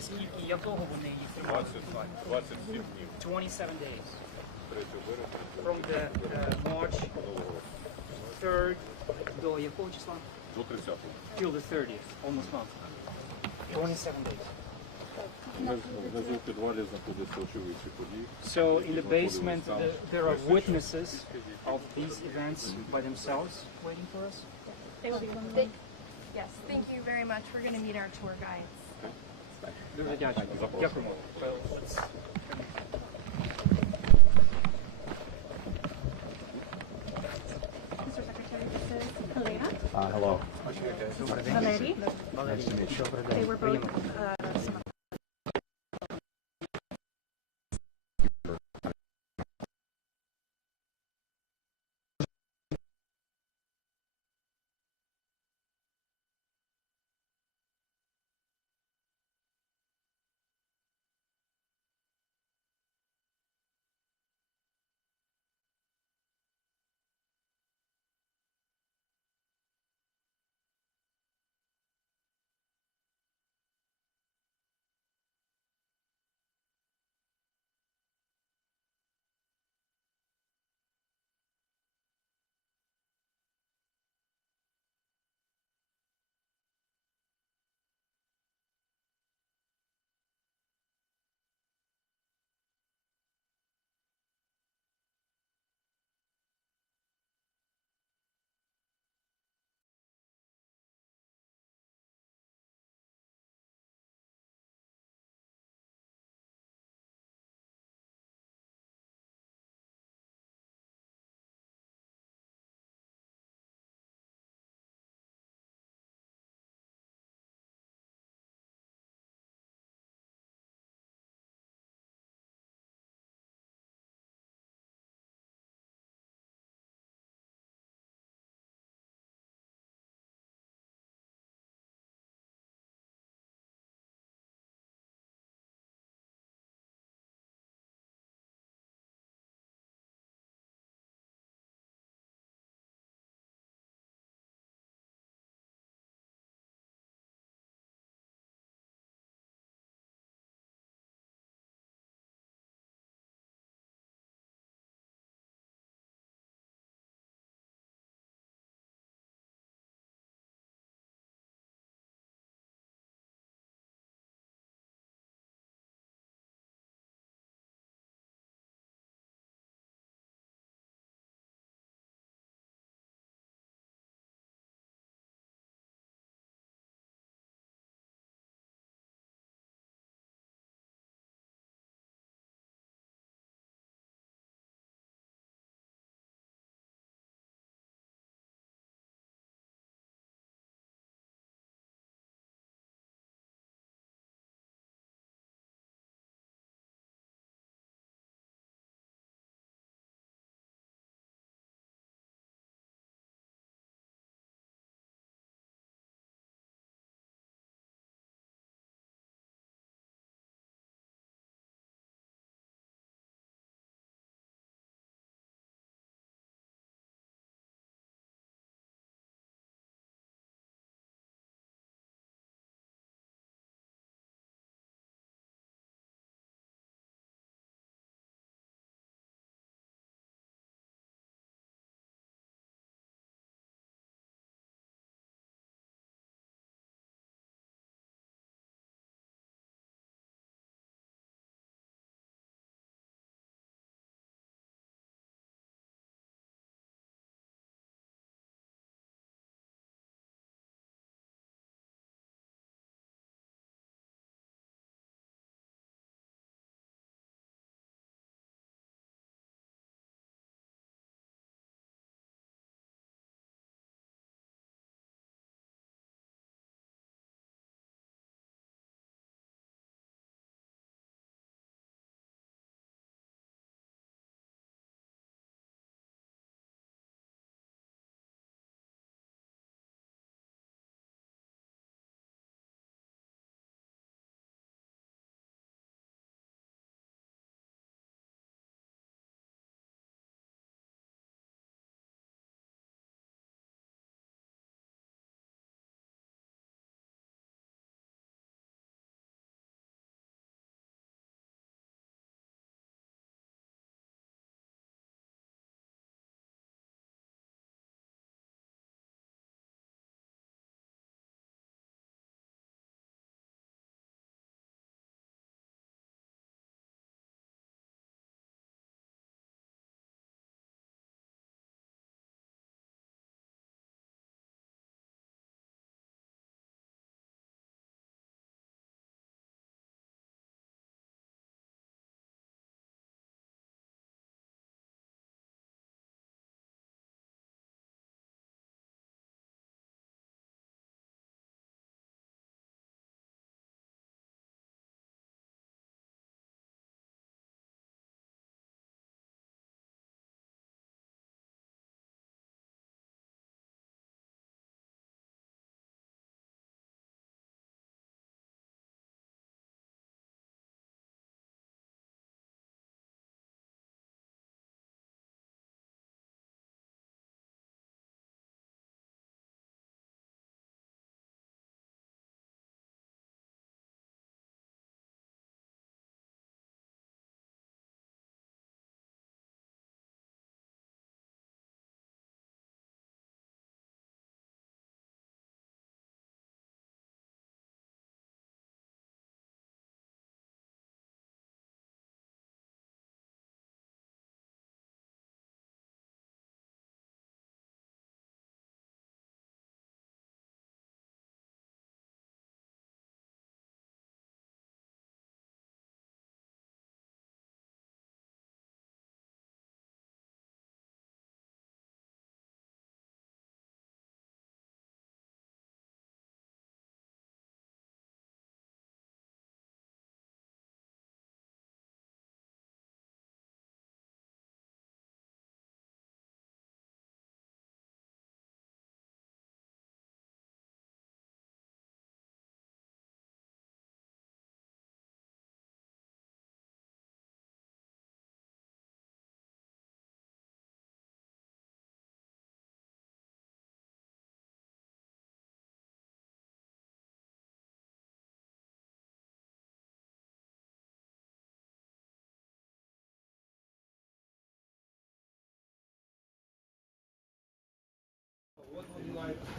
скільки, якого вони їх тримали? 27 днів. 27 days. 3 березня. From the March 3rd до якого числа? До 30-го. Till the 30th, almost month. 27 days. Внизу в підвалі знаходяться очевидці подій. So in the basement there are witnesses of these events by themselves waiting for us? Yes, thank you very much. We're going to meet our tour guides. Дуже дякую. Дякуємо. Mr. Secretary, this is Helena. Hello. Valeri. They were both some of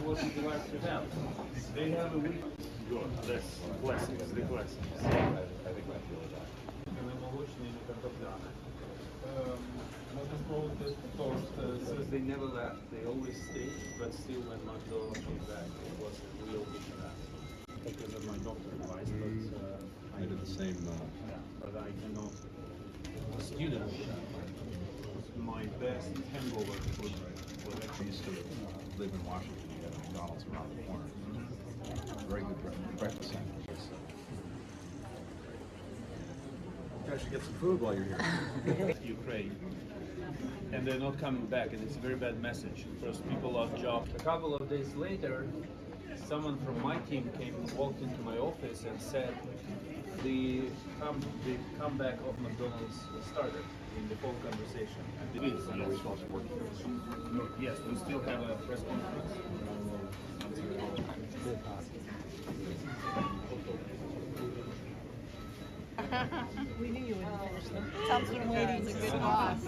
what would you like to have? They have a week. Good. That's classics, the classics. Молочні і картопляне. Можна спробувати тост. Since they never left, they always stayed, but still when McDonald's came back, it was a real big event. Because of my doctor advice, but I did the same. but I cannot. Students, my best hangover food was I actually used to live in Washington. You had McDonald's around the corner. Very good breakfast sandwiches. You guys should get some food while you're here. Ukraine. And they're not coming back, and it's a very bad message because people lost jobs. A couple of days later, someone from my team came and walked into my office and said the comeback of McDonald's started in the whole conversation. And it is. Yes, we still have a press conference. We knew you wouldn't finish them. Sounds like waiting's a good boss.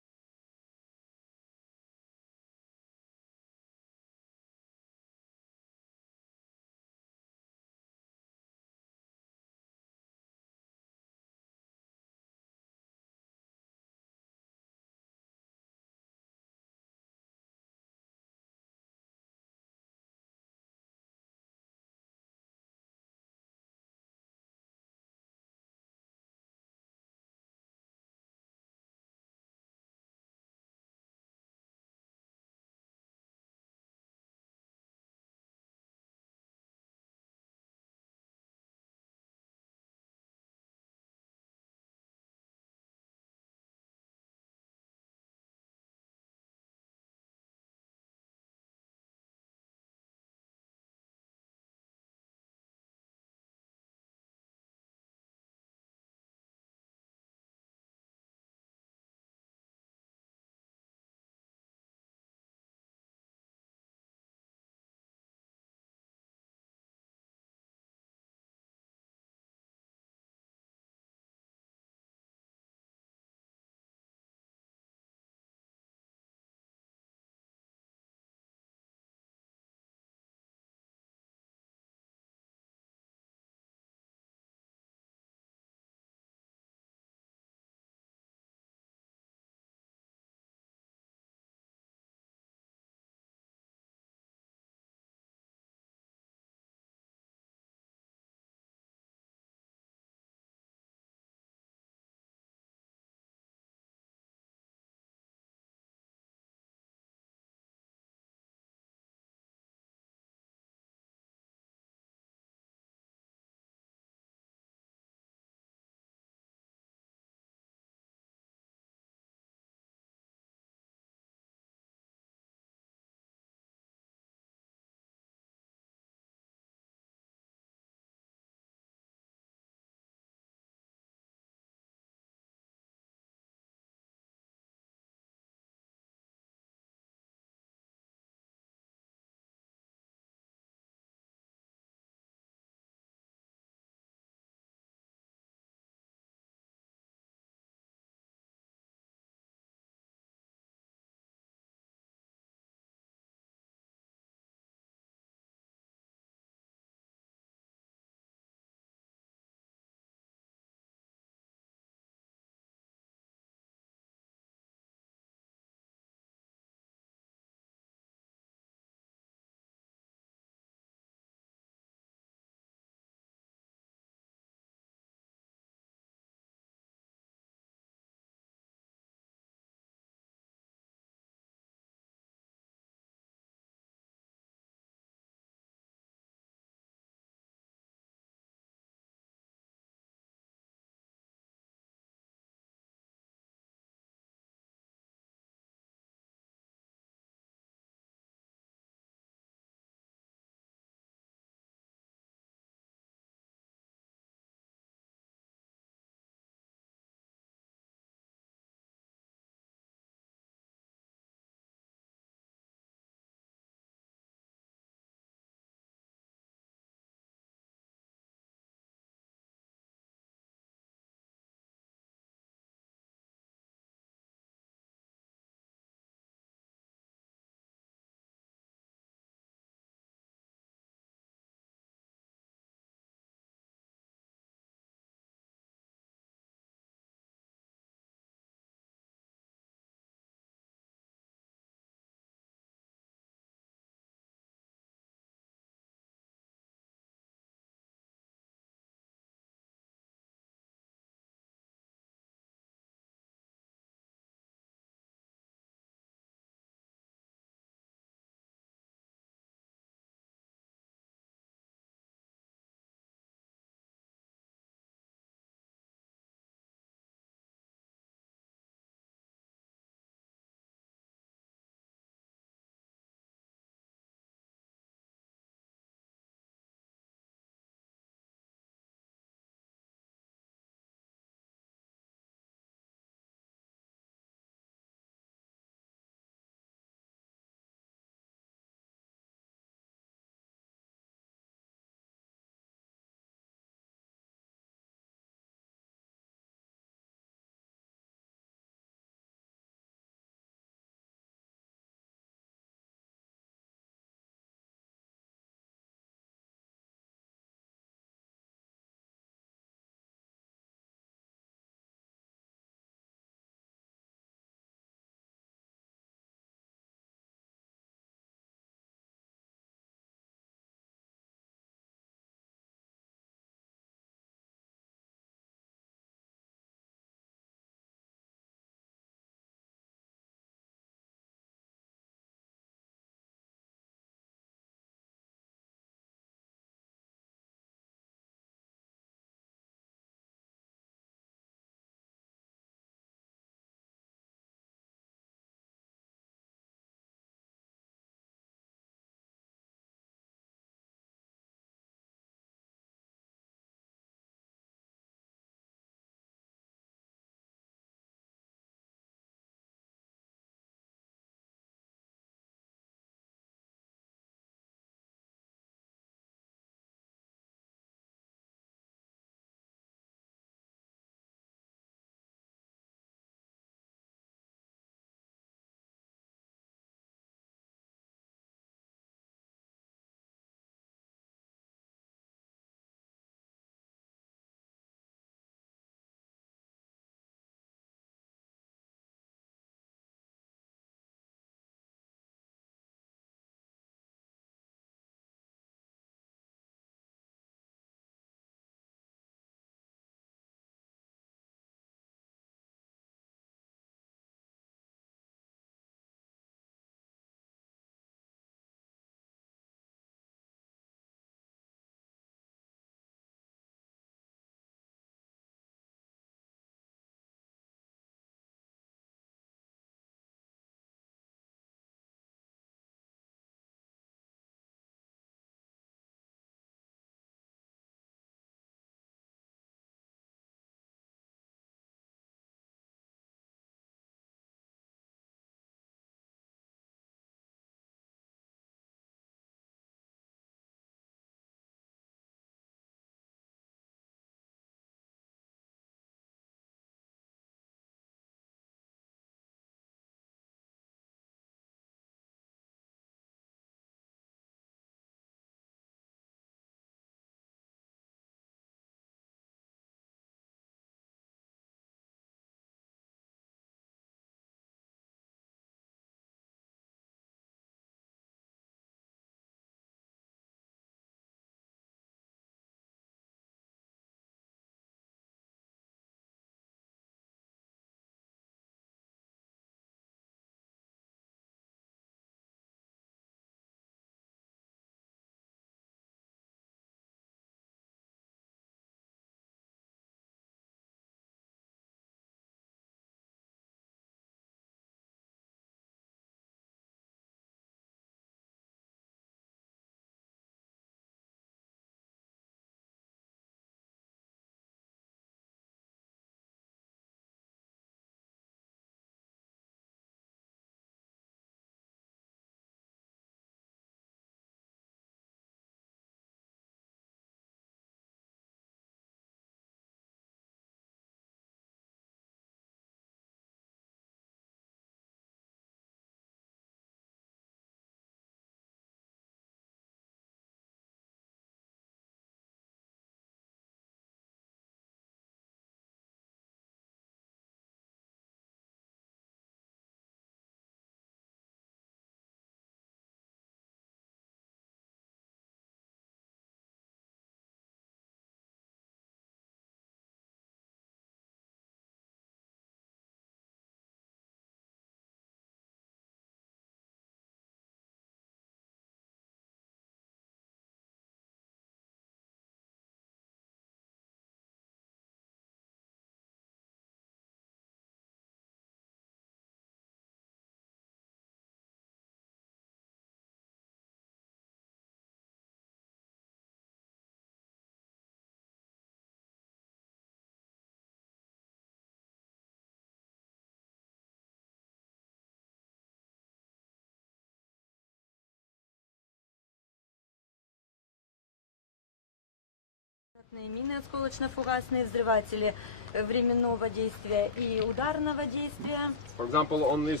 Мины осколочно-фугасные взрыватели временного действия и ударного действия. For example, on this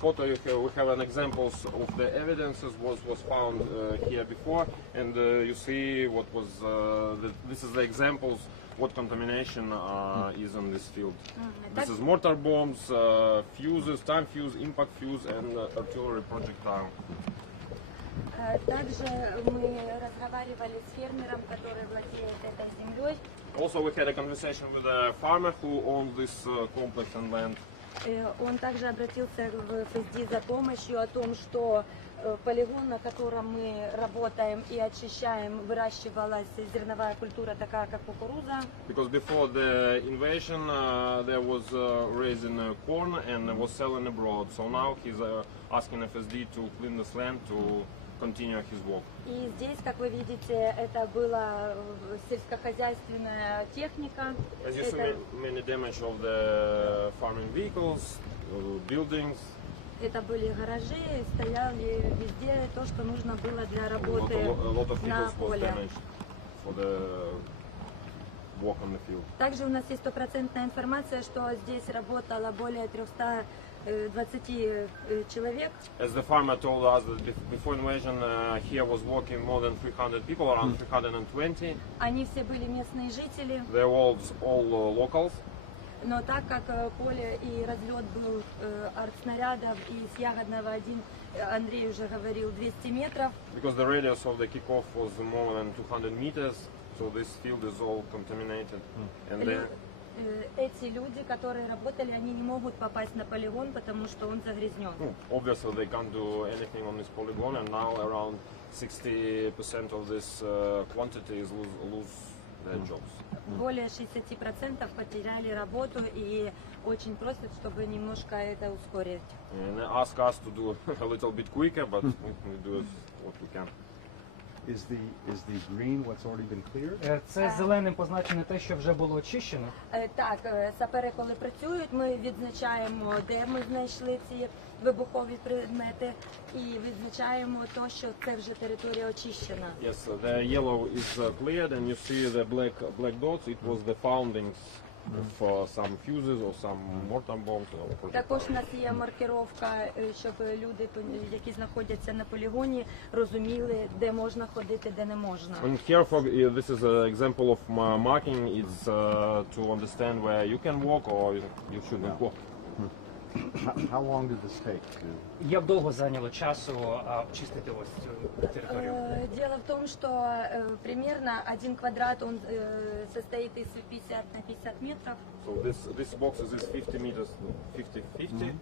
photo we have an examples of the evidences was found here before, and you see what was this is the examples what contamination is on this field. This is mortar bombs, fuses, time fuse, impact fuse, and artillery projectile. Также мы разговаривали с фермером, который владеет этой землей. Also, we had a conversation with a farmer who owns this complex and land. Он также обратился в ФСД за помощью о том, что полигон, на котором мы работаем и очищаем, выращивалась зерновая культура такая, как кукуруза. Because before the invasion, there was raising corn and was selling abroad. So now he's asking FSD to clean this land to continue his work. И здесь, как вы видите, это была сельскохозяйственная техника. As you see, many damage of the farming vehicles, buildings. Это были гаражи, стояли везде то, что нужно было для работы на поле. Также у нас есть стопроцентная информация, что здесь работало более 320 человек. As the farmer told us that before invasion here was working more than 300 people, around 320. Они все были местные жители. They were all locals. Но так как поле и разлет был артснарядов и с Ягодного один, Андрей уже говорил, 200 метров. Because the radius of the kickoff was more than 200 meters, so this field is all contaminated. And then эти люди, которые работали, они не могут попасть на полигон, потому что он загрязнен. Obviously they can't do anything on this polygon, and now around 60% of this quantity is lose their jobs. Более 60% потеряли работу и очень просят, чтобы немножко это ускорить. And ask us to do a little bit quicker, but we do what we can. Is the green what's already been cleared? Це зеленим позначено те, що вже було очищено. Так, сапери, коли працюють, ми відзначаємо, де ми знайшли ці вибухові предмети, і відзначаємо то, що це вже територія очищена. Yes, the yellow is cleared, and you see the black dots. It was the foundings of some fuses or some mortar bombs. Також у нас є маркировка, щоб люди, які знаходяться на полігоні, розуміли, де можна ходити, де не можна. And here, this is an example of marking. It's to understand where you can walk or you shouldn't walk. How long did this take to? Як довго зайняло часу очистити ось цю територію? Дело в том, что примерно один квадрат он состоит из 50 на 50 метров. So this box is 50 meters, 50.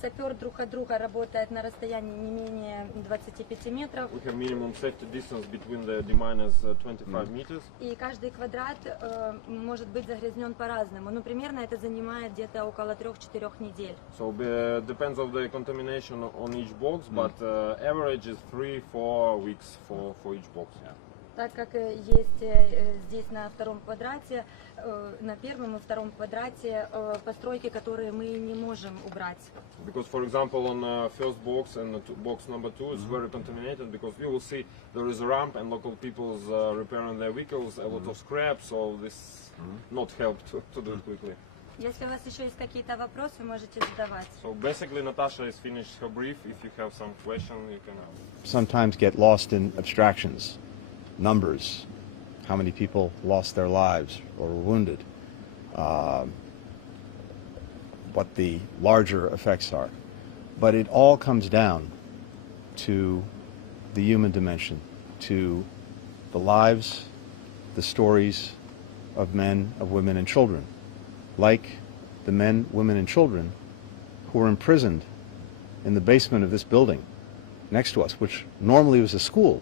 Сапер друг от друга работает на расстоянии не менее 25 метров. We have minimum safety distance between the minus 25 meters. И каждый квадрат может быть загрязнен по-разному. Ну, примерно это занимает где-то около 3-4 недель. So depends of the contamination on each box, but average is 3-4 weeks for each box. Так как есть здесь на втором квадрате, на первом и втором квадрате постройки, которые мы не можем убрать. Because, for example, on first box and box number 2 is very contaminated, because you will see there is a ramp and local people's repairing their vehicles, a lot of scrap, so this not help to do it quickly. Если у вас еще есть какие-то вопросы, вы можете задавать. So basically, Natasha is finished her brief. If you have some question, you can. Sometimes get lost in abstractions. Numbers, how many people lost their lives or were wounded, what the larger effects are. But it all comes down to the human dimension, to the lives, the stories of men, of women, and children, like the men, women, and children who were imprisoned in the basement of this building next to us, which normally was a school,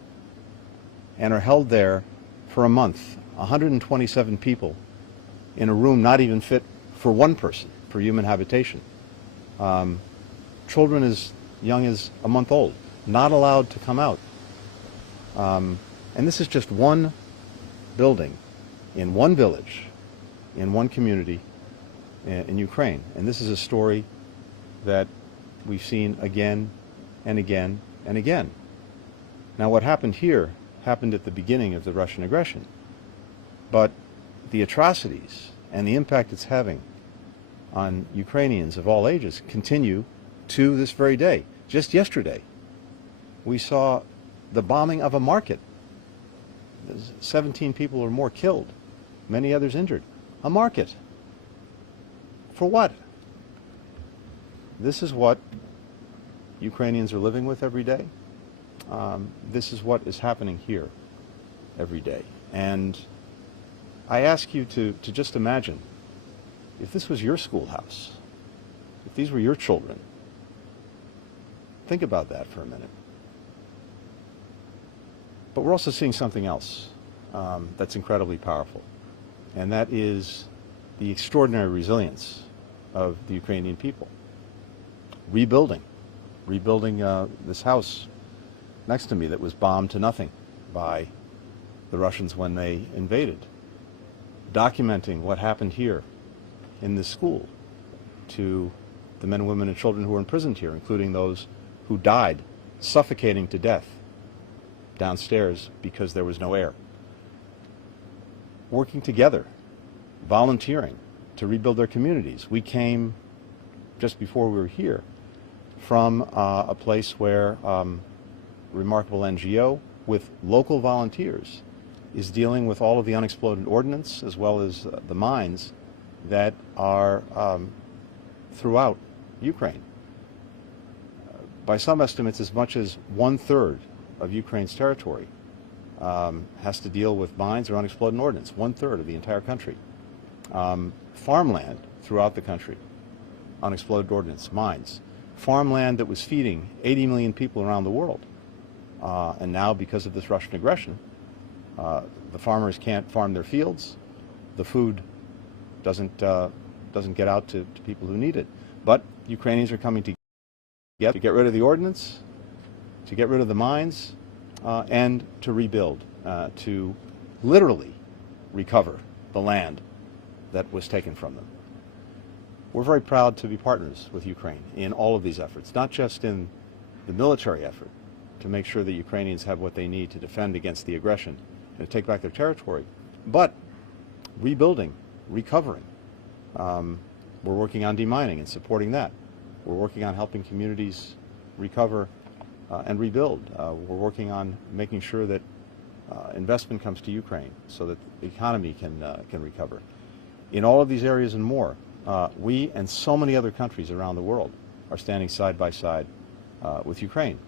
and are held there for a month, 127 people in a room not even fit for one person, for human habitation. Children as young as a month old, not allowed to come out. And this is just one building, in one village, in one community in Ukraine. And this is a story that we've seen again and again and again. Now what happened here happened at the beginning of the Russian aggression. but the atrocities and the impact it's having on Ukrainians of all ages continue to this very day. Just yesterday, we saw the bombing of a market. 17 people or more killed, many others injured. A market. For what? This is what Ukrainians are living with every day. This is what is happening here every day. And I ask you to just imagine, if this was your schoolhouse, if these were your children, think about that for a minute. But we're also seeing something else that's incredibly powerful, and that is the extraordinary resilience of the Ukrainian people. Rebuilding this house next to me that was bombed to nothing by the Russians when they invaded. Documenting what happened here in this school to the men, women, and children who were imprisoned here, including those who died suffocating to death downstairs because there was no air. Working together, volunteering to rebuild their communities. We came just before we were here from a place where a remarkable NGO with local volunteers is dealing with all of the unexploded ordnance as well as the mines that are throughout Ukraine. By some estimates, as much as 1/3 of Ukraine's territory has to deal with mines or unexploded ordnance, 1/3 of the entire country. Farmland throughout the country, unexploded ordnance, mines. Farmland that was feeding 80 million people around the world. And now, because of this Russian aggression, the farmers can't farm their fields. The food doesn't get out to people who need it. But Ukrainians are coming together to get rid of the ordnance, to get rid of the mines, and to rebuild, to literally recover the land that was taken from them. We're very proud to be partners with Ukraine in all of these efforts, not just in the military effort to make sure that Ukrainians have what they need to defend against the aggression and to take back their territory, but rebuilding, recovering. We're working on demining and supporting that. We're working on helping communities recover and rebuild. We're working on making sure that investment comes to Ukraine so that the economy can recover. In all of these areas and more, we and so many other countries around the world are standing side by side with Ukraine.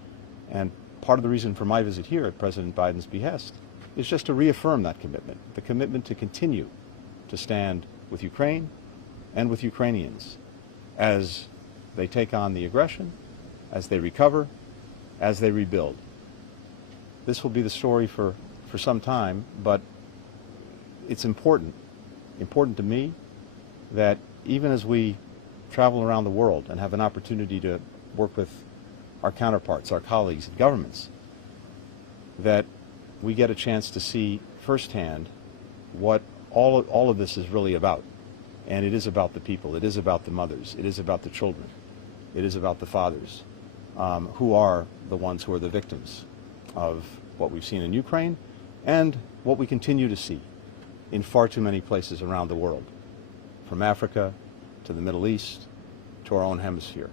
And part of the reason for my visit here at President Biden's behest is just to reaffirm that commitment, the commitment to continue to stand with Ukraine and with Ukrainians as they take on the aggression, as they recover, as they rebuild. This will be the story for some time, but it's important to me that even as we travel around the world and have an opportunity to work with our counterparts, our colleagues in governments, that we get a chance to see firsthand what all of this is really about. And it is about the people, it is about the mothers, it is about the children, it is about the fathers, who are the ones who are the victims of what we've seen in Ukraine and what we continue to see in far too many places around the world, from Africa to the Middle East to our own hemisphere.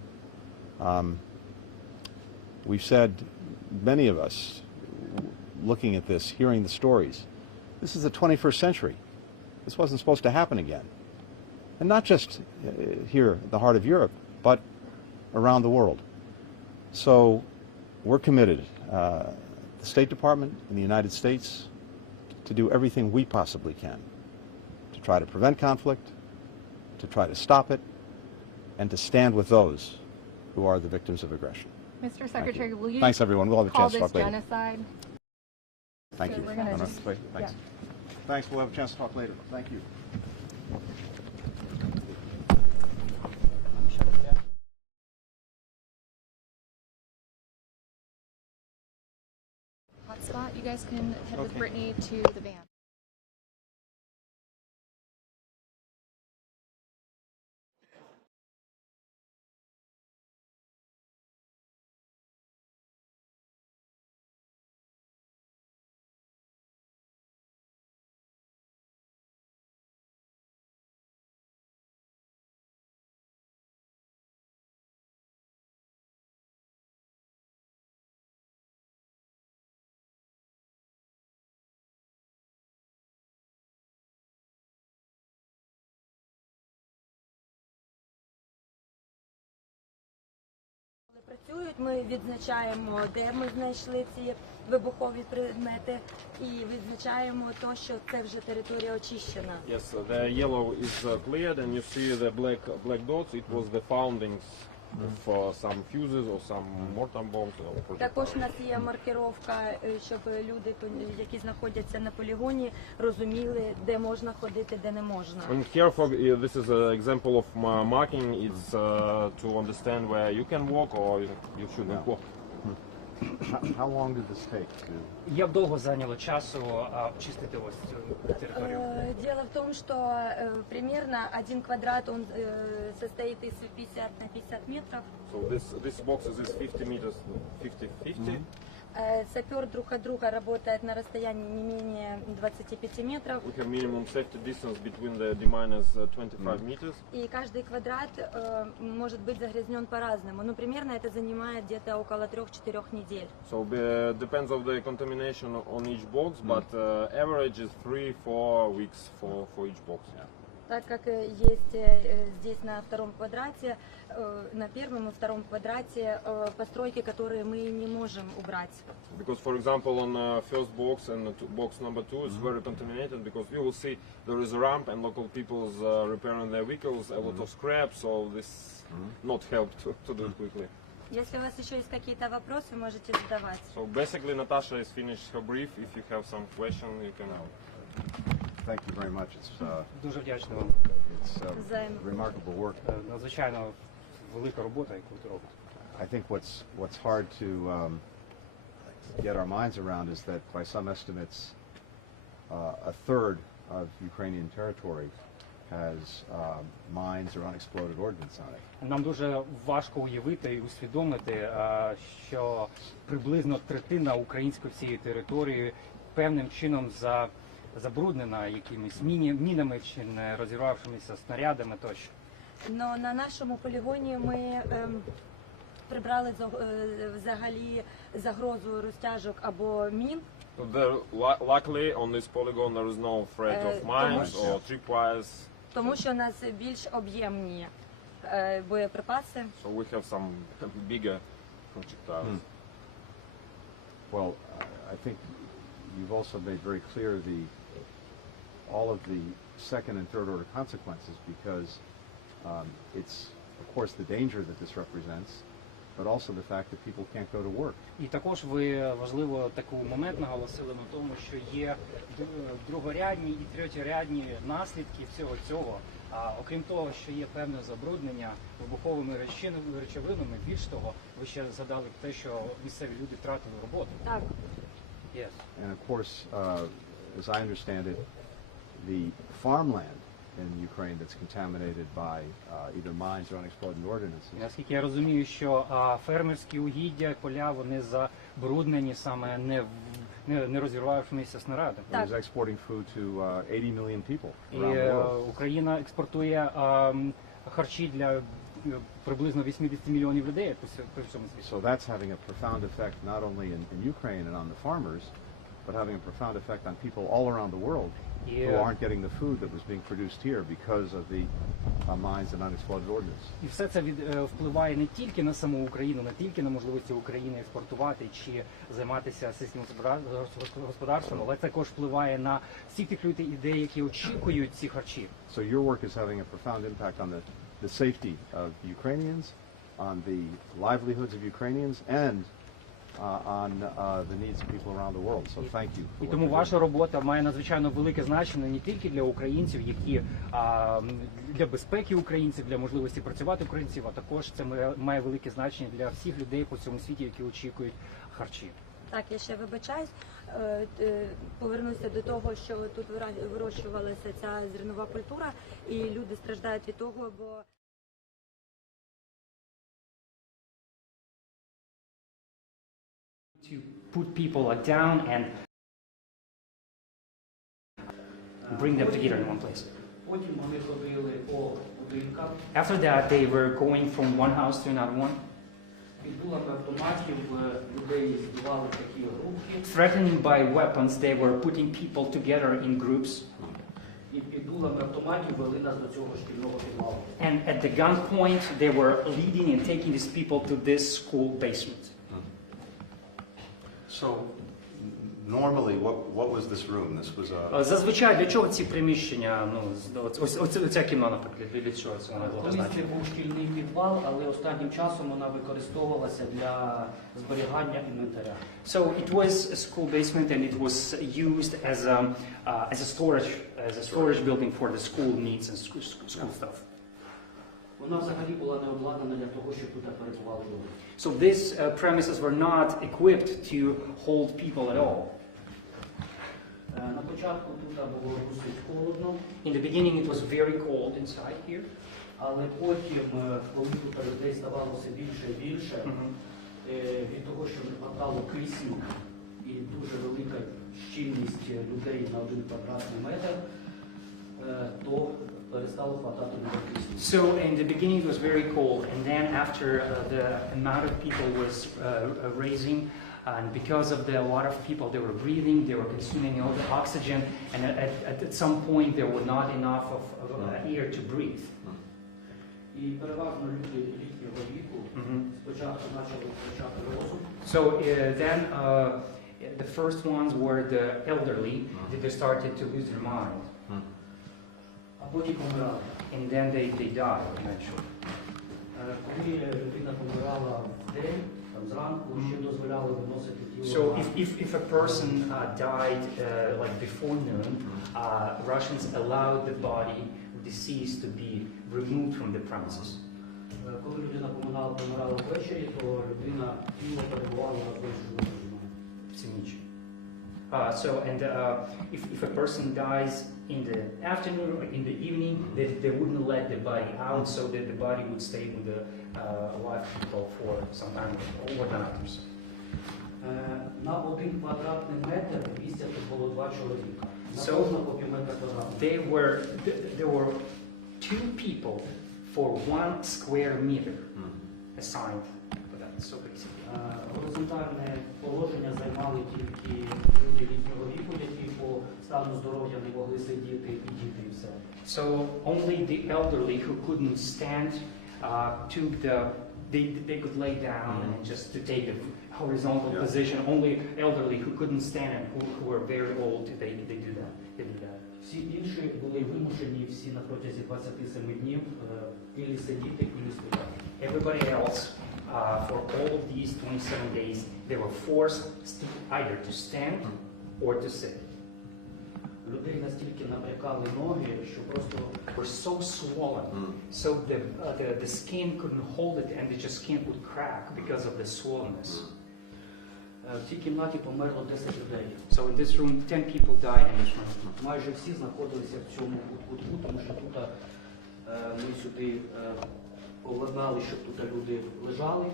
We've said, many of us, looking at this, hearing the stories, this is the 21st century. This wasn't supposed to happen again. And not just here in the heart of Europe, but around the world. So we're committed, the State Department in the United States, to do everything we possibly can to try to prevent conflict, to try to stop it, and to stand with those who are the victims of aggression. Mr. Secretary, will you Thanks, everyone. We'll have a call chance to this talk later. genocide? Thank you. We're gonna No, no, just- wait, thanks. Thanks. We'll have a chance to talk later. Thank you. Hotspot, you guys can head with Brittany to the van. працюють, ми відзначаємо, де ми знайшли ці вибухові предмети, і відзначаємо то, що це вже територія очищена. Yes, the yellow is cleared, and you see the black dots. It was the foundings of some fuses or some mortar bombs. Також у нас є маркировка, щоб люди, які знаходяться на полігоні, розуміли, де можна ходити, де не можна. And here, this is an example of marking. It's to understand where you can walk or you shouldn't walk. How long did this take to? Як довго зайняло часу очистити ось цю територію? Дело в том, что примерно 1 квадрат он состоит из 50 на 50 метров. So this box is 50 meters, 50-50. Сапер друг от друга работает на расстоянии не менее 25 метров. We have minimum safety distance between the D-minus 25 meters. И каждый квадрат может быть загрязнен по-разному. Ну, примерно это занимает где-то около 3-4 недель. So depends of the contamination on each box, but average is 3-4 weeks for each box. Yeah. Так как есть здесь на втором квадрате, на первом и втором квадрате постройки, которые мы не можем убрать. Because, for example, on first box and box number 2 is very contaminated, because you will see there is a ramp and local people's repairing their vehicles, a lot of scrap, so this not help to do it quickly. Если у вас еще есть какие-то вопросы, можете задавать. So basically, Natasha has finished her brief. If you have some question, you can. Thank you very much. It's Дуже вдячний вам. remarkable work. Надзвичайно велика робота, яку ви робите. I think what's hard to get our minds around is that by some estimates, a third of Ukrainian territory has mines or unexploded ordnance on it. Нам дуже важко уявити і усвідомити, що приблизно третина української всієї території певним чином забруднена якимись мінами чи не розірвавшимися снарядами тощо. Но на нашому полігоні ми прибрали взагалі загрозу розтяжок або мін. Luckily, on this polygon there is no threat of mines or tripwires. Тому що у нас більш об'ємні боєприпаси. So we have some bigger projectiles. Well, I think you've also made very clear all of the second and third order consequences, because it's, of course, the danger that this represents, but also the fact that people can't go to work. І також ви важливо таку момент наголосили на тому, що є другорядні і третьорядні наслідки всього цього. А окрім того, що є певне забруднення вибуховими речовинами, більш того, ви ще згадали те, що місцеві люди втратили роботу. Так. Yes. And of course, as I understand it, the farmland in Ukraine that's contaminated by either mines or unexploded ordnances. Наскільки я розумію, що фермерські угіддя, поля, вони забруднені саме не розірвавшимися снарядами. It is exporting food to 80 million people І around the world. Україна експортує харчі для приблизно 80 мільйонів людей по всьому світу. So that's having a profound effect not only in Ukraine and on the farmers, but having a profound effect on people all around the world who aren't getting the food that was being produced here because of the mines and unexploded ordnance. І все це впливає не тільки на саму Україну, не тільки на можливості України експортувати чи займатися сільським господарством, але також впливає на всіх тих людей, які очікують ці харчі. So your work is having a profound impact on the safety of Ukrainians, on the livelihoods of Ukrainians, and on the needs of people around the world. So thank you. І тому ваша робота має надзвичайно велике значення не тільки для українців, які для безпеки українців, для можливості працювати українців, а також це має велике значення для всіх людей по всьому світі, які очікують харчі. Так, я ще вибачаюсь. Повернуся до того, що тут вирощувалася ця зернова культура, і люди страждають від того, бо To put people down and bring them together in one place. After that, they were going from one house to another one. Threatened by weapons, they were putting people together in groups. і під дулами автоматів вели нас до цього шкільного підвалу. And at the gunpoint, they were leading and taking these people to this school basement. So, normally, what was this room? This was a... Зазвичай для чого ці приміщення, ось ця кімната, наприклад, для чого це вона була Колись це призначена? був шкільний підвал, але останнім часом вона використовувалася для зберігання інвентаря. So it was a school basement, and it was used as a storage building for the school needs and school stuff. Вона взагалі була не обладнана для того, щоб тут перебували люди. So these premises were not equipped to hold people at all. На початку тут було досить холодно. In the beginning, it was very cold inside here. Але потім, коли тут людей ставало все більше і більше, від того, що не хватало кисню і дуже велика щільність людей на 1 квадратний метр, то перестало хватати людей кисню. So in the beginning, it was very cold, and then after the amount of people was raising, and because of a lot of people, they were breathing, they were consuming all the oxygen, and at some point, there was not enough of air to breathe. І переважно люди літнього віку спочатку почали втрачати розум. So then the first ones were the elderly, they started to lose their mind. А потім помирали. And then they died eventually. Коли людина помирала в день, там зранку, ще дозволяли виносити тіло. So if a person died like before noon, Russians allowed the body deceased to be removed from the premises. Коли людина помирала ввечері, то людина тіло перебувало на ввечері. So if a person dies in the afternoon or in the evening, they wouldn't let the body out, so that the body would stay with the alive people for some time overnight. На 1 квадратний метр місця тут було 2 чоловіка. So there were 2 people for 1 square meter assigned for that. So basically. Горизонтальне положення займали тільки люди літнього віку, які по стану здоров'я не могли сидіти і діти і все. So only the elderly who couldn't stand they could lay down and just to take a horizontal position. Only elderly who couldn't stand and who were very old, they do that. Всі інші були вимушені всі на протязі 27 днів ілі сидіти, ілі стояти. Everybody else, for all of these 27 days, they were forced either to stand or to sit. Людей настільки набрякали ноги, що просто were so swollen, so the skin couldn't hold it, and the skin would crack because of the swollenness. В цій кімнаті померло 10 людей. So in this room, 10 people died in this room. Майже всі знаходилися в цьому кутку, тому що тут ми сюди обладнали, щоб тут люди лежали.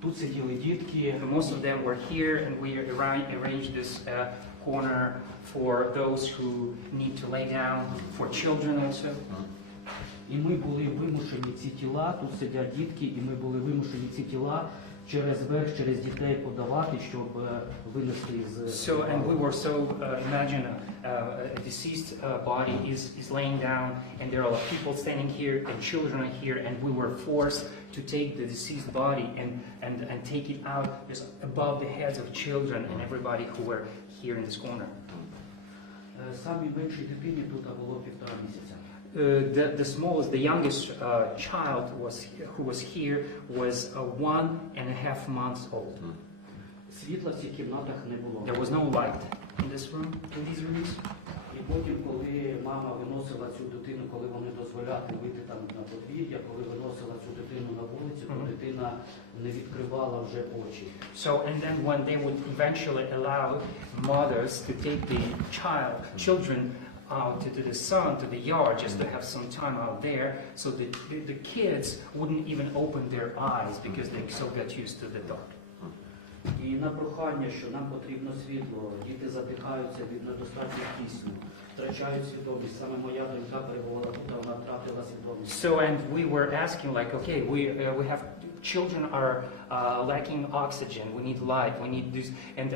Тут сиділи дітки. Most of them were here, and we arranged this corner for those who need to lay down, for children also. І ми були вимушені ці тіла, тут сидять дітки, і ми були вимушені ці тіла через верх, через дітей подавати, щоб винести з... So, and we were so, imagine a deceased body is laying down, and there are people standing here, and children are here, and we were forced to take the deceased body and take it out just above the heads of children and everybody who were here in this corner. Самій меншій дитині тут було 1,5 місяця. The smallest, the youngest child who was here was 1.5 months old. Світла в цих кімнатах не було. There was no light in this room, in these rooms. І потім, коли мама виносила цю дитину, коли вони дозволяли вийти там на подвір'я, коли виносила цю дитину на вулицю, то дитина не відкривала вже очі. So, and then when they would eventually allow mothers to take the children out to the sun, to the yard, just to have some time out there, so the kids wouldn't even open their eyes because they so got used to the dark. І на прохання, що нам потрібно світло, діти задихаються від недостатньо кисню, втрачають свідомість. Саме моя донька перебувала тут, вона втратила свідомість. So, and we were asking, like, okay, we have children are lacking oxygen. We need light. We need this, and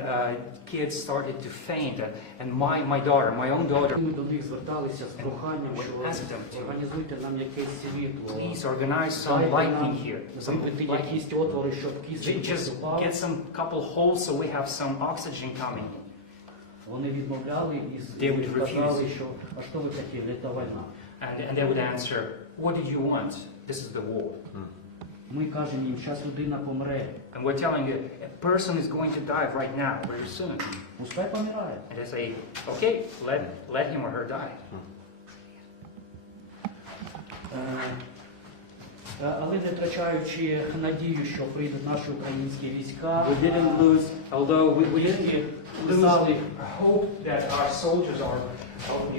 kids started to faint. And my daughter, my own daughter. Ми до них зверталися з проханням, що організуйте нам якесь світло. Please organize some lighting here. Зробити якісь отвори, щоб кисень Just поступав. get some couple holes so we have some oxygen coming. Вони відмовляли і сказали, що а що ви хотіли, це війна. And they would answer, what do you want? This is the war. Ми кажемо їм, зараз людина помре. And we're telling you, a person is going to die right now, very soon. Пускай помирає. And they say, okay, let him or her die. Але не втрачаючи надію, що прийдуть наші українські війська, We didn't lose, although we didn't lose hope that our soldiers, our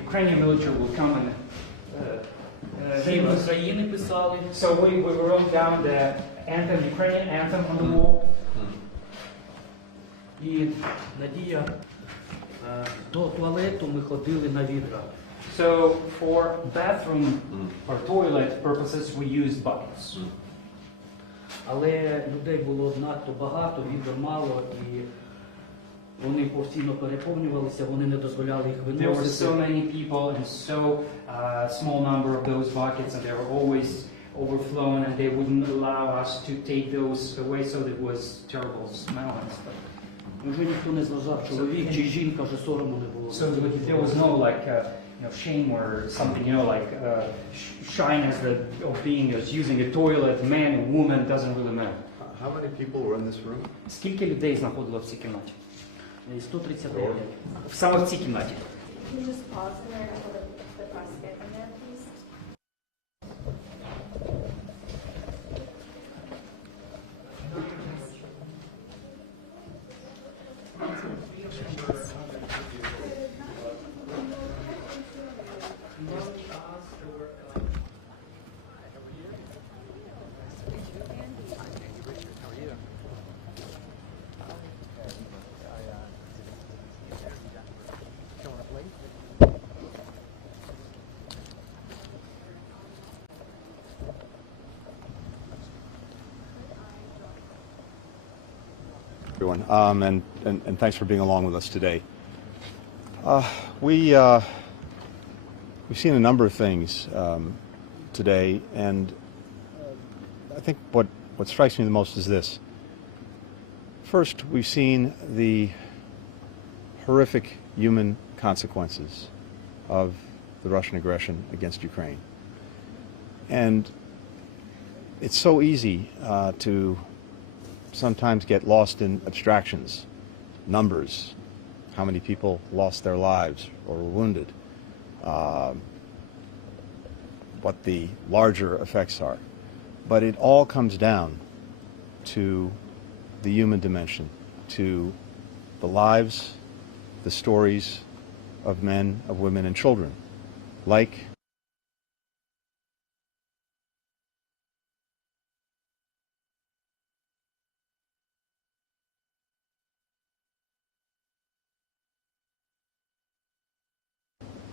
Ukrainian military will come and save з us. України писали. So we wrote down the anthem, Ukrainian anthem on the wall. І надія, до туалету ми ходили на відра. So for bathroom or toilet purposes, we used buckets. Але людей було надто багато, відер мало, і вони постійно переповнювалися, вони не дозволяли їх There were виносити. so many people and so small number of those buckets, and they were always overflowing, and they wouldn't allow us to take those away, so it was terrible smell and stuff. Вже ніхто не зважав, чоловік чи жінка, вже сорому не було. So there was no like shame or something, like shyness that of being using a toilet, man or woman, doesn't really matter. How many people were in this room? Скільки людей знаходило в цій кімнаті? 139. Саме в цій кімнаті. Can you just pause there until the press get in there, please? Everyone, and thanks for being along with us today. We've seen a number of things today, and I think what strikes me the most is this. First, we've seen the horrific human consequences of the Russian aggression against Ukraine. And it's so easy to sometimes get lost in abstractions, numbers, how many people lost their lives or were wounded, what the larger effects are. But it all comes down to the human dimension, to the lives, the stories of men, of women, and children, like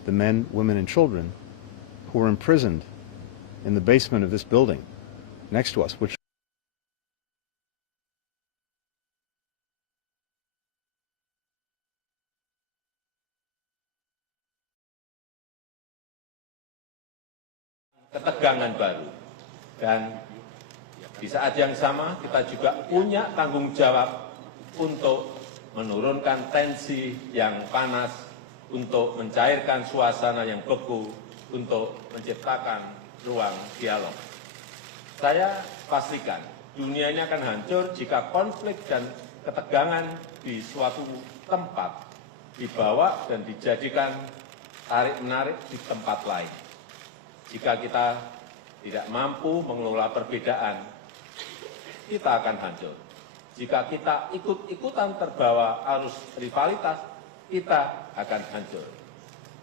the men, women, and children who were imprisoned in the basement of this building next to us, which ketegangan baru. Dan di saat yang sama kita juga punya tanggung jawab untuk menurunkan tensi yang panas, untuk mencairkan suasana yang beku, untuk menciptakan ruang dialog. Saya pastikan dunia ini akan hancur jika konflik dan ketegangan di suatu tempat dibawa dan dijadikan tarik-menarik di tempat lain. Jika kita tidak mampu mengelola perbedaan, kita akan hancur. Jika kita ikut-ikutan terbawa arus rivalitas, kita akan hancur.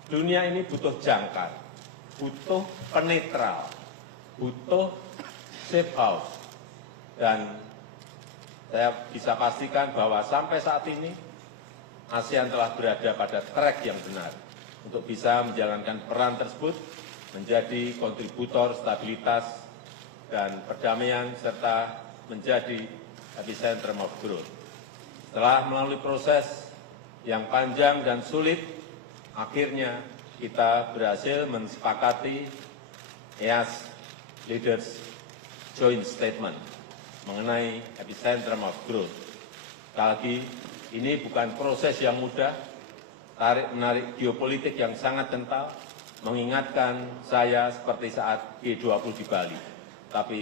Dunia ini butuh jangkar, butuh penetral, butuh safe house. Dan Saya bisa pastikan bahwa sampai saat ini ASEAN telah berada pada track yang benar untuk bisa menjalankan peran tersebut menjadi kontributor stabilitas dan perdamaian serta menjadi epicentrum of growth. Setelah melalui proses yang panjang dan sulit, akhirnya kita berhasil mensepakati EAS Leaders Joint Statement mengenai epicentrum of growth. Sekali lagi, ini bukan proses yang mudah, tarik-menarik geopolitik yang sangat kental, mengingatkan saya seperti saat G20 di Bali. Tapi,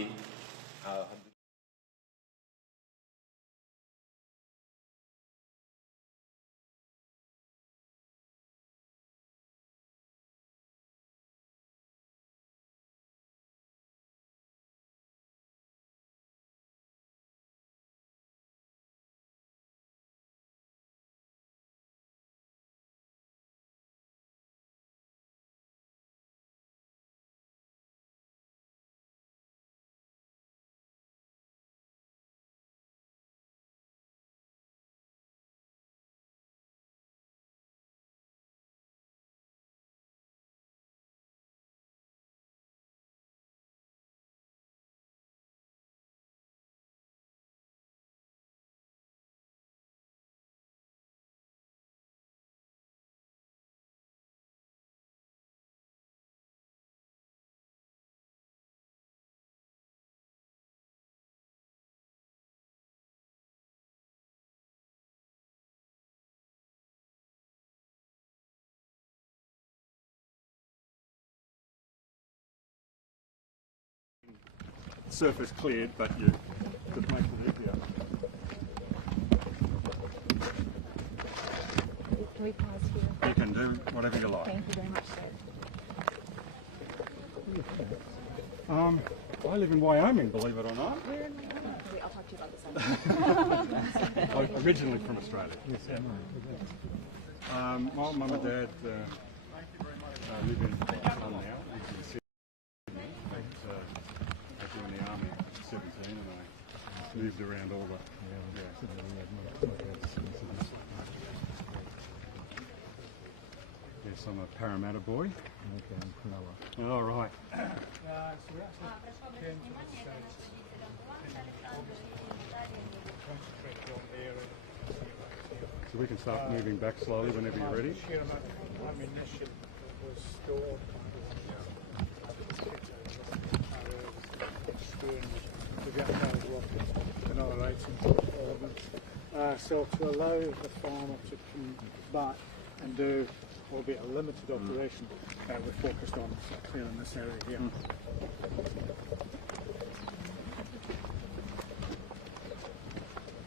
surface cleared, but you could make it easier. Can we pause here? You can do whatever you like. Thank you very much, sir. I live in Wyoming, believe it or not. Where in Wyoming? I'll talk to you about this. I'm originally from Australia. My mum and dad live in London now. Lives in Sydney. I joined the army at 17 and I moved around all the. Yes, I'm a Parramatta boy. Okay, I'm Cronulla. All right. So we can start moving back slowly whenever you're ready. Ammunition was stored. Another items. So to allow the farmer to come back and do, albeit a limited operation, we're focused on clearing this area here.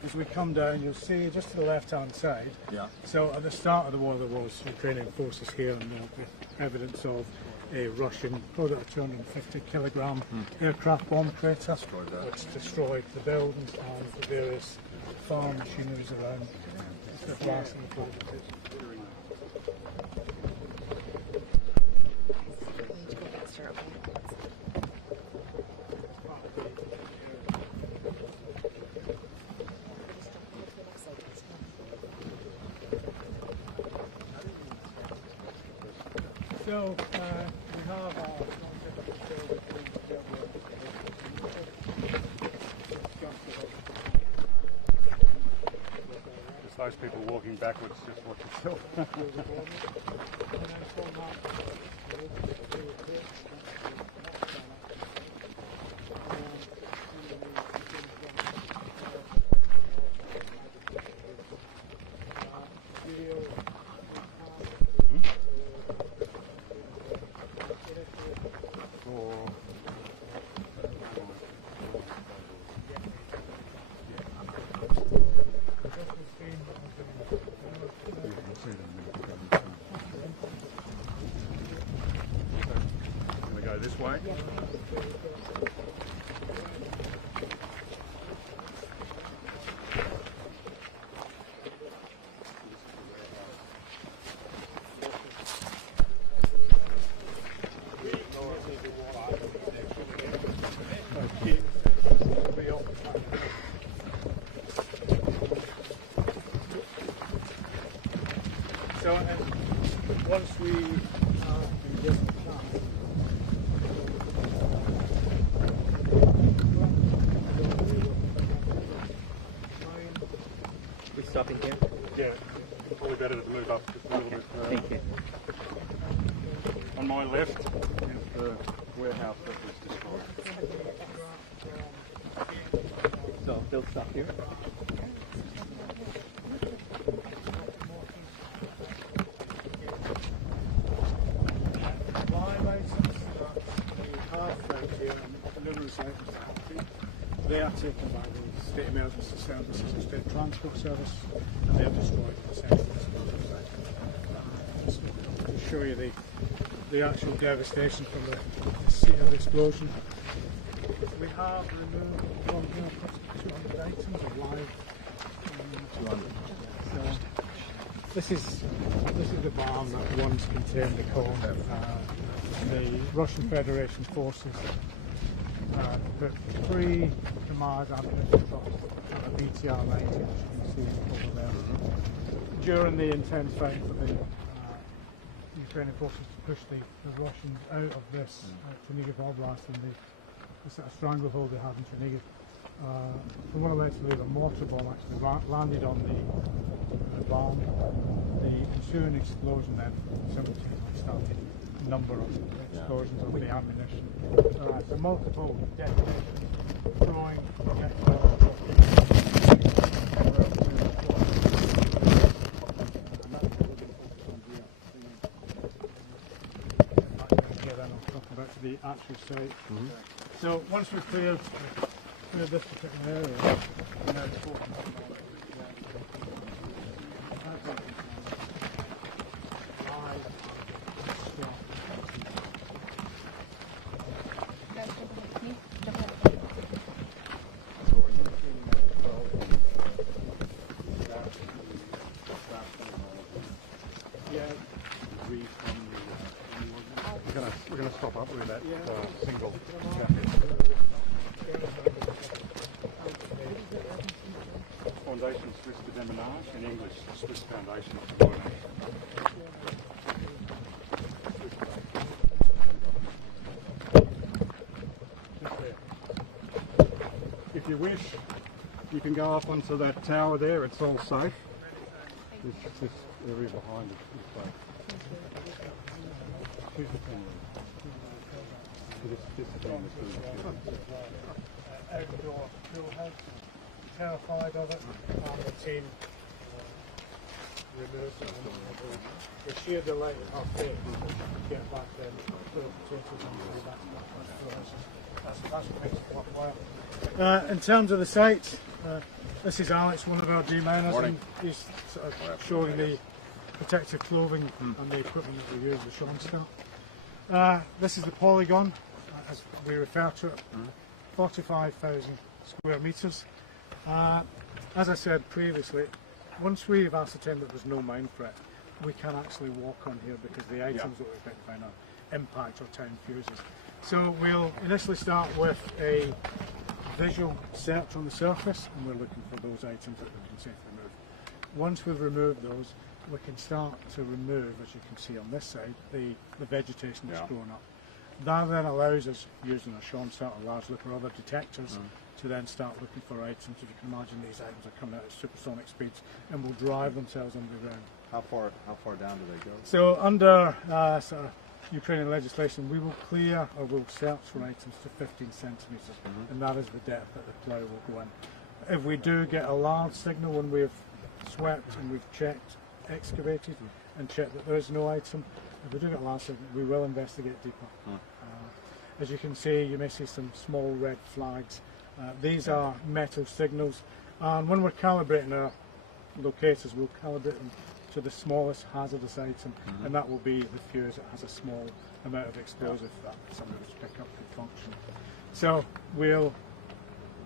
As we come down, you'll see just to the left-hand side. Yeah. So at the start of the war, there was Ukrainian forces here, and there'll be evidence of a Russian, probably a 250-kilogram aircraft bomb crater, which destroyed the buildings and the various farm machineries around the blasting. So we have Just those people walking backwards, just watch yourself. This way? once we have been given a chance, We stopping here? Yeah, probably better to move up just a little bit further. Thank you. On my left is the warehouse that was destroyed. So they'll stop here. They are taken by the State Emergency Services and State Transport Service, and they are destroyed in the centre of the to show you the actual devastation from the seat of the explosion. We have removed from here 200 items of live. 200. This is the barn that once contained the corn. The Russian Federation forces put 3 Kamaz ammunition bombs on a BTR-90, which you can see over there. During the intense fight for the Ukrainian forces to push the Russians out of this Чернігів Oblast and the sort of stranglehold they had in Чернігів, from what I learned to believe, a mortar bomb actually landed on the barn. The ensuing explosion then simultaneously started a number of explosions of the ammunition. So multiple detonations, throwing projectiles. The actual site. So once we've cleared this particular area, and then We're going to stop up with that single. Foundation Swiss de Déménage, in English, Swiss Foundation of Subordination. If you wish, you can go up onto that tower there, it's all safe. This area behind it is safe. Outdoor pool house, terrified of it, and the team removed it. The sheer delight of our faith to get back then, put up potatoes and go back to that's what makes it worthwhile. In terms of the site, this is Alex, one of our deminers, and he's sort of showing the protective clothing and the equipment that we use, the Sean stuff. This is the polygon, as we refer to it, 45,000 square metres. As I said previously, once we've ascertained that there's no mine threat, we can actually walk on here because the items that we've identified are impact or town fuses. So we'll initially start with a visual search on the surface, and we're looking for those items that we can safely remove. Once we've removed those, we can start to remove, as you can see on this side, the vegetation that's grown up. That then allows us, using a Sean or large lip or other detectors, to then start looking for items. If you can imagine, these items are coming out at supersonic speeds and will drive themselves underground. How far down do they go? So under sort of Ukrainian legislation, we will clear or we'll search for items to 15 centimetres, and that is the depth that the plough will go in. If we do get a large signal when we've swept and we've checked, excavated, and checked that there is no item, if we do get a large signal, we will investigate deeper. As you can see, you may see some small red flags. These are metal signals, and when we're calibrating our locators, we'll calibrate them to the smallest hazardous item, and that will be the fuse that has a small amount of explosive that somebody would pick up could function. So we'll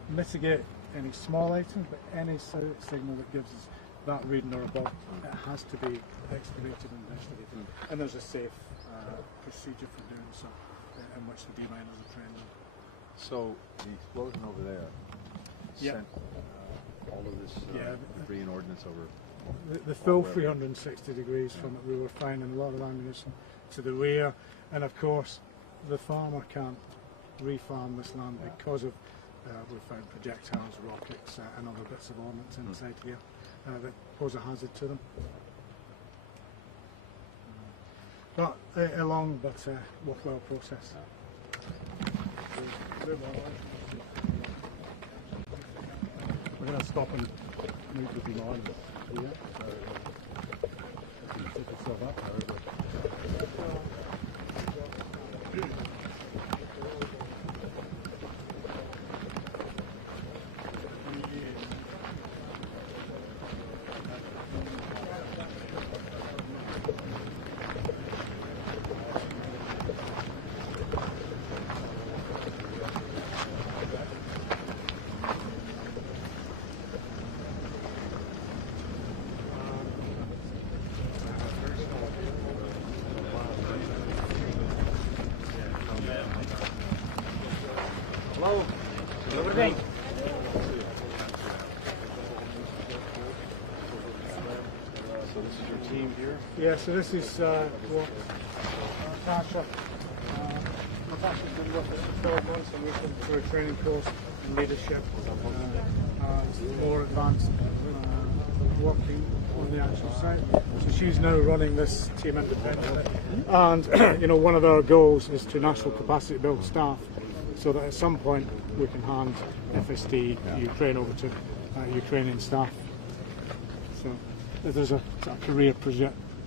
mitigate any small items, but any signal that gives us that reading or above, it has to be excavated and investigated. And there's a safe procedure for doing so, in which the deminers are trained on. So the explosion over there sent all of this debris and ordnance over the full 360 degrees from it. We were finding a lot of ammunition to the rear, and of course the farmer can't refarm this land because of we found projectiles, rockets, and other bits of ordnance inside here that pose a hazard to them. But a long but worthwhile process. We're going to stop and meet with the miners here. So, pick yourself up, however. Hello. Добрий день. So this is your team here? Yeah, so this is what Natasha. Natasha's been with us for 12 months and we've been through a training course in leadership, more advanced working on the actual site. So she's now running this team independently. And you know, one of our goals is to national capacity build staff so that at some point we can hand FSD Ukraine over to Ukrainian staff. So there's a sort of career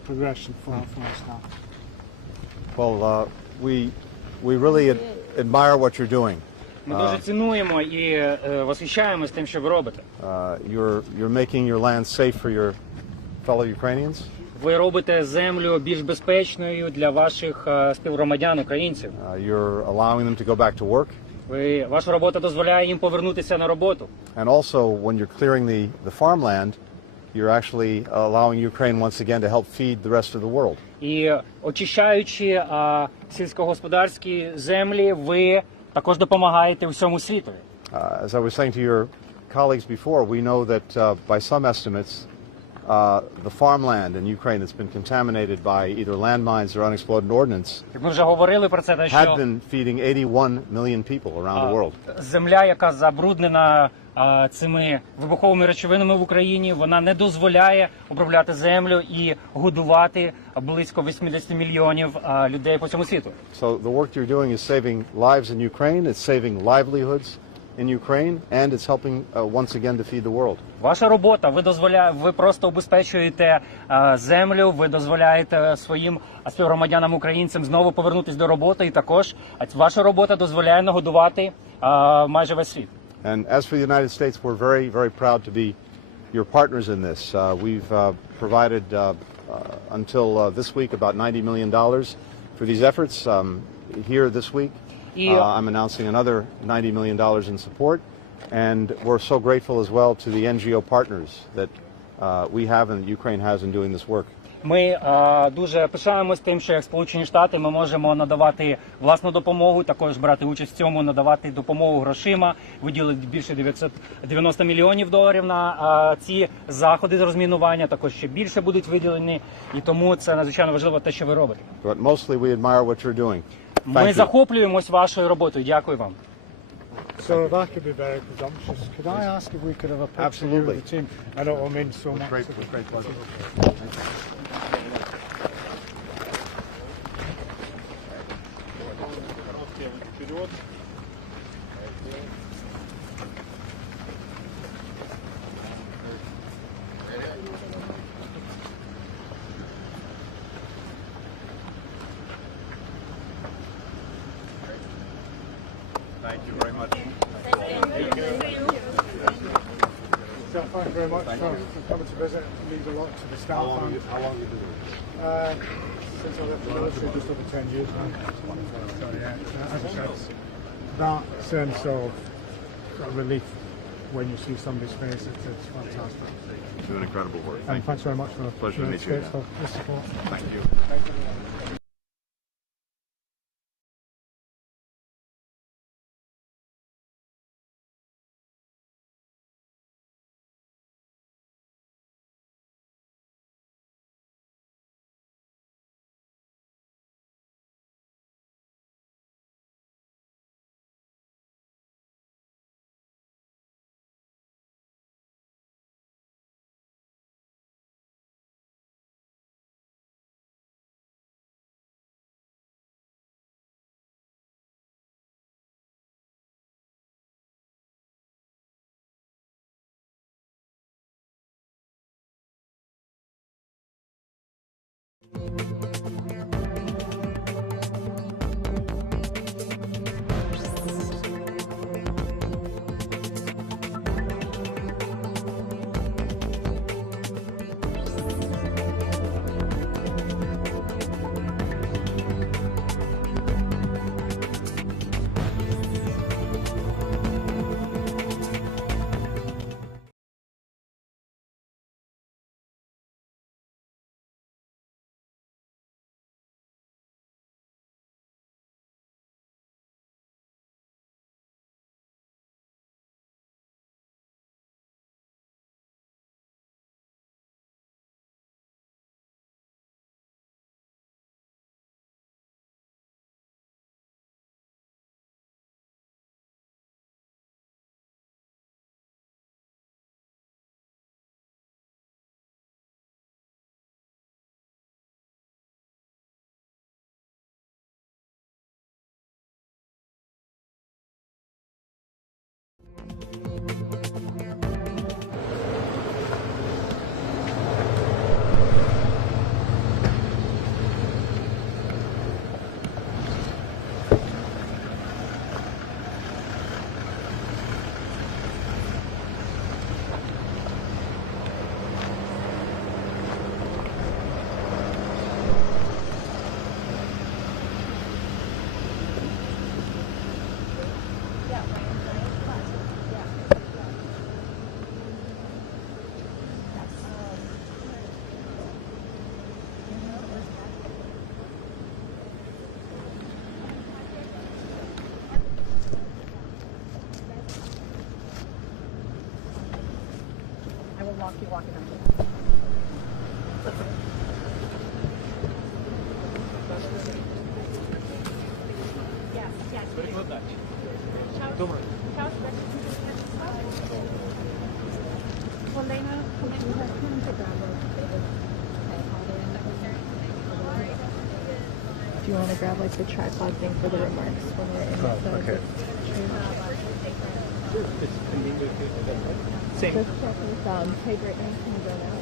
progression for our staff. Well, we really admire what you're doing. Ми дуже цінуємо і восхищаємось тим, що ви робите. You're making your land safe for your fellow Ukrainians. Ви робите землю більш безпечною для ваших співгромадян, українців. You're allowing them to go back to work. Ваша робота дозволяє їм повернутися на роботу. And also, when you're clearing the farmland, you're actually allowing Ukraine once again to help feed the rest of the world. І очищаючи сільськогосподарські землі, ви також допомагаєте всьому світу. As I was saying to your colleagues before, we know that by some estimates, the farmland in Ukraine that's been contaminated by either landmines or unexploded ordnance Ми вже говорили про це, had been feeding 81 million people around the world. Земля, яка забруднена цими вибуховими речовинами в Україні, вона не дозволяє обробляти землю і годувати близько 80 мільйонів людей по всьому світу. So the work you're doing is saving lives in Ukraine, it's saving livelihoods in Ukraine, and it's helping once again to feed the world. Ваша робота, ви просто убезпечуєте землю, ви дозволяєте своїм співгромадянам українцям знову повернутися до роботи, і також ваша робота дозволяє нагодувати майже весь світ. And as for the United States, we're very, very proud to be your partners in this. We've provided until this week about $90 million for these efforts. Here this week, I'm announcing another $90 million in support. And we're so grateful as well to the NGO partners that we have and that Ukraine has in doing this work. Ми дуже пишаємось тим, що як Сполучені Штати ми можемо надавати власну допомогу, також брати участь в цьому, надавати допомогу грошима, виділити більше $990 мільйонів на ці заходи з розмінування, також ще більше будуть виділені, і тому це надзвичайно важливо те, що ви робите. But mostly we admire what you're doing. Ми захоплюємось вашою роботою. Дякую вам. So that could be very presumptuous. Could I ask if we could have a picture of the team? I know it means so much. With great pleasure. Thank you very much. So thank you very much for coming to visit. It means a lot to the staff. How long have you been doing this? Since I left the military, just over 10 years now. So yeah, as I said, that sense of relief when you see somebody's face, it's fantastic. You're doing incredible work. And thanks very much for Pleasure to meet you. the support. Thank you. Thank you. keep walking on. Yes, yes. Very good match. Добре. Do you want to grab like the tripod thing for the remarks when we're in the okay. Same. Just check with hey Brittany, can you go now?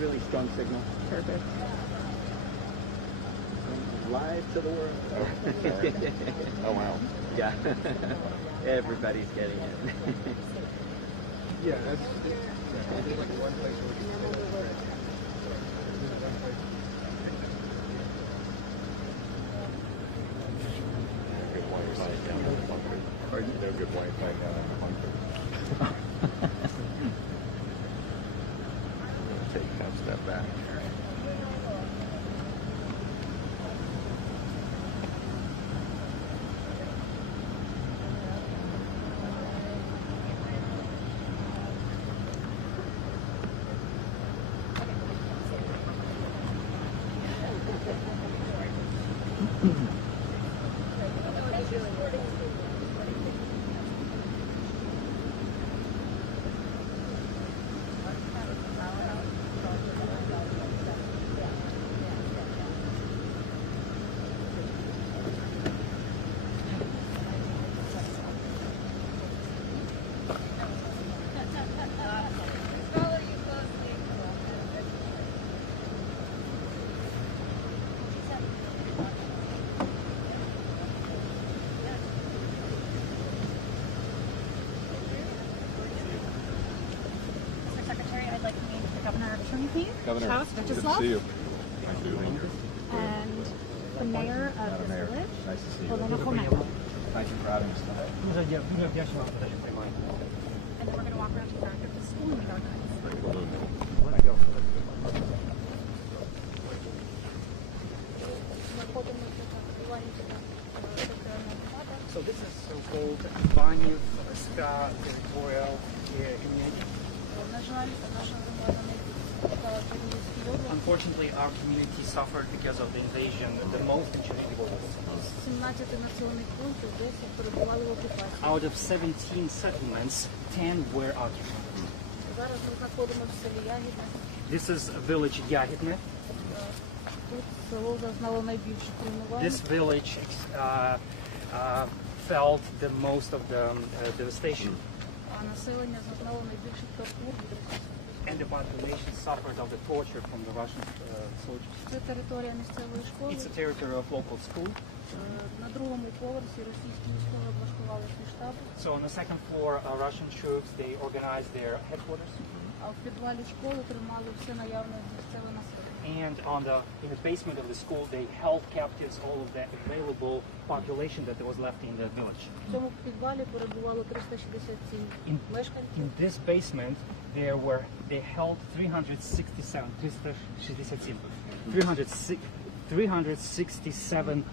Really strong signal. Perfect. Live to the world. Oh wow. Yeah. Everybody's getting it. Yeah, that's like one place where we can Good Wi-Fi down in the bunker. Pardon? They're good Wi-Fi down in the bunker. Take that step back. Governor, Governor, Charles, good to Vyacheslav, see you. and the mayor of this village. Nice to see you. Олена Хоменко. Thank you for having us tonight. Дуже вдячний вам за те, що приймаєте. And then we're going to walk around to the back of the school and meet our guides. So this is so-called Іванівська territorial community. Unfortunately, our community suffered because of the invasion the most in Чернігівській області. 17 населених пунктів досі перебували в окупації. Out of 17 settlements, 10 were occupied. Зараз ми знаходимося в селі Ягідне. This is village Ягідне. Тут село зазнало найбільше руйнувань. This village felt the most of the devastation. А населення зазнало найбільших тортур від російських. And the population suffered of the torture from the Russian soldiers. Це територія місцевої школи. It's a territory of local school. На другому поверсі російські військові облаштували свій штаб. So on the second floor, Russian troops, they organized their headquarters. А в підвалі школи тримали все наявне місцеве населення. And in the basement of the school, they held captives all of the available population that was left in the village. В цьому підвалі перебувало 367 мешканців. In this basement, they held 367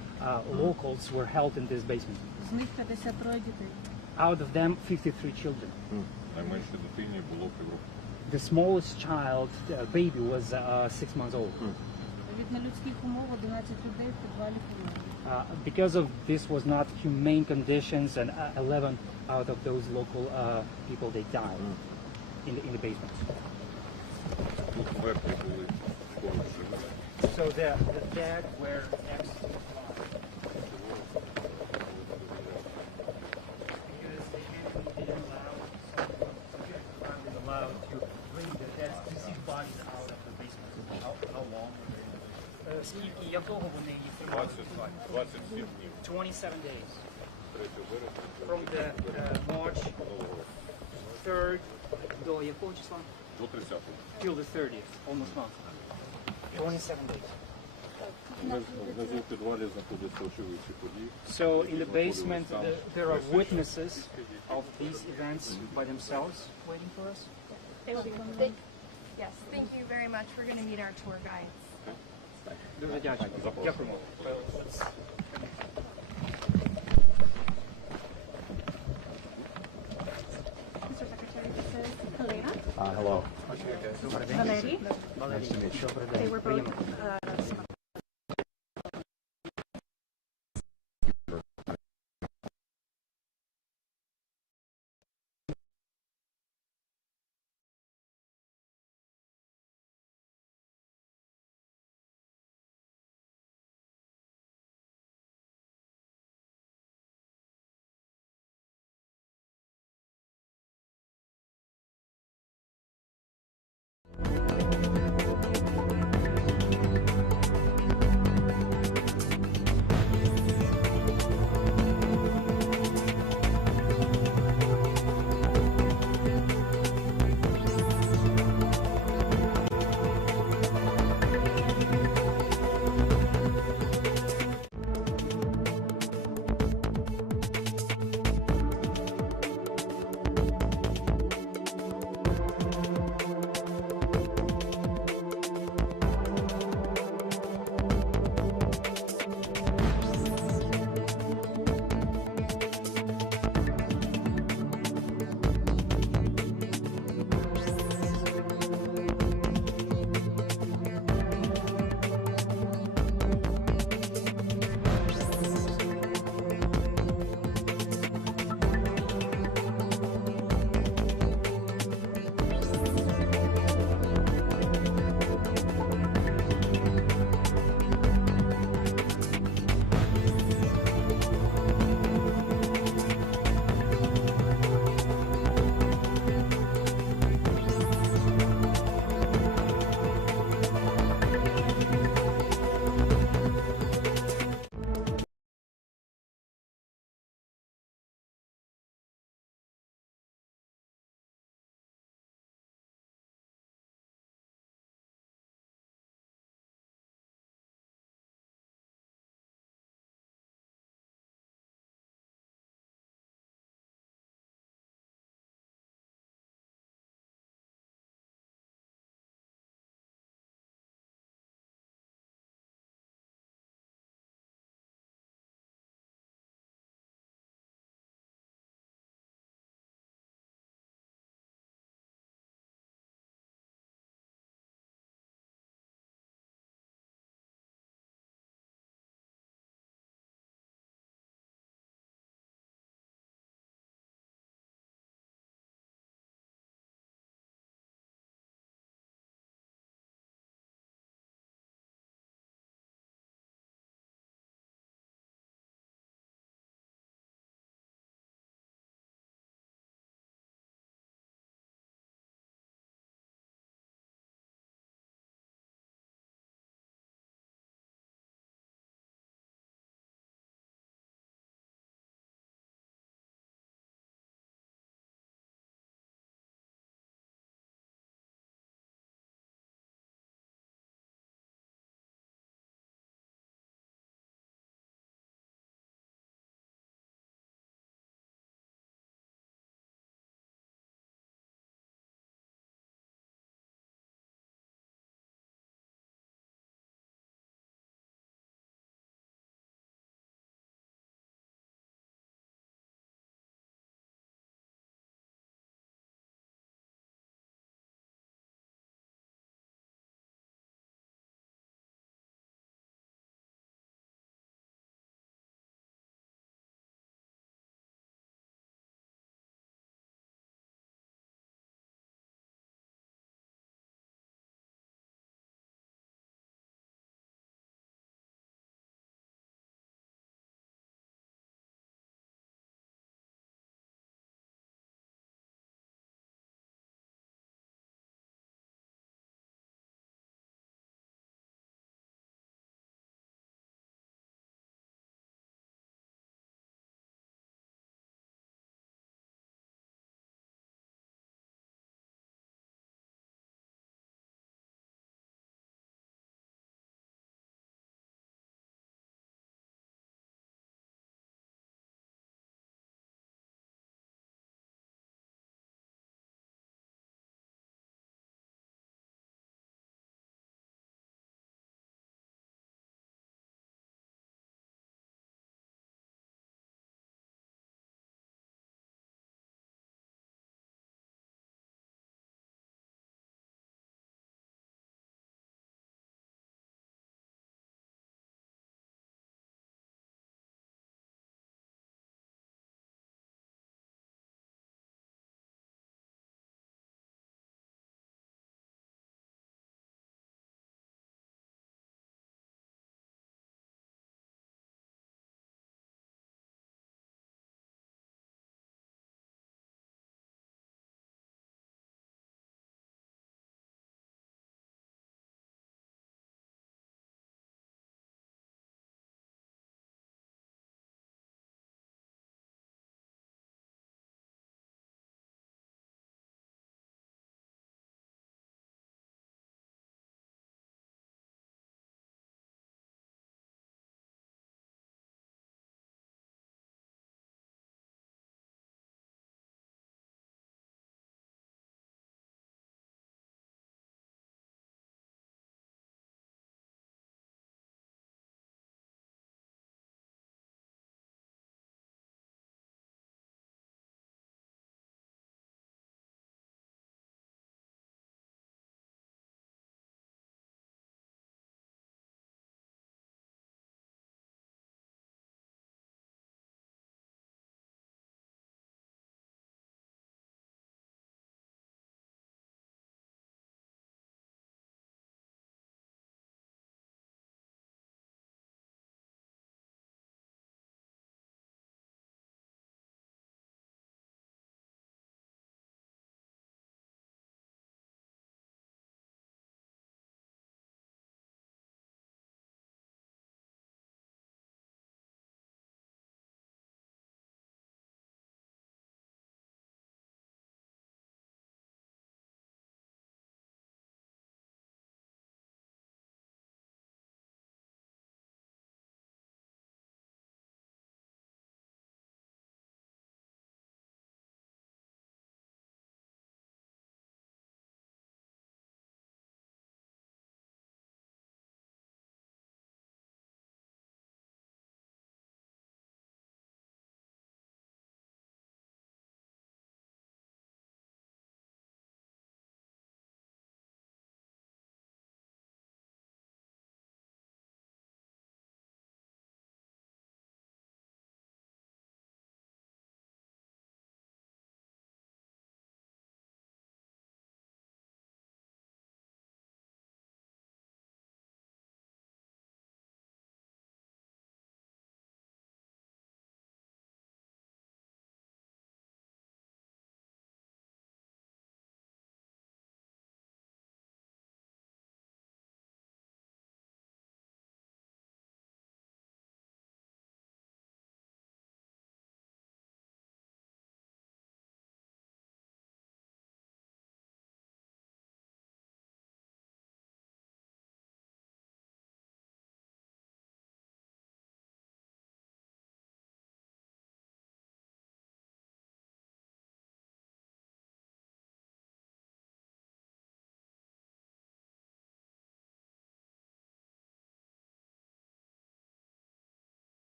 locals were held in this basement. З них 53 дітей. Out of them, 53 children. Найменшій дитині було півроку. The smallest child, baby, was 6 months old. Від нелюдських умов 11 людей в підвалі померли. Because of this was not humane conditions, and 11 out of those local people, they died in the basement. Тут мертві були поруч живі. So the dead were next to allowed to bring the dead deceased bodies out of the basement. How long were they? Скільки якого вони їх тримали? 27 днів. 27 days. 3 вересня. From the March 3rd до якого числа? До 30-го. Till the 30th, almost month. 27 days. Внизу в підвалі знаходяться очевидці подій. So in the basement, there are witnesses of these events by themselves waiting for us. Yes, thank you very much. We're going to meet our tour guides. Дуже дякую. Дякуємо. Mr. Secretary, this is Helena. Hello. Добрий день. Валерій. Валерій. They were both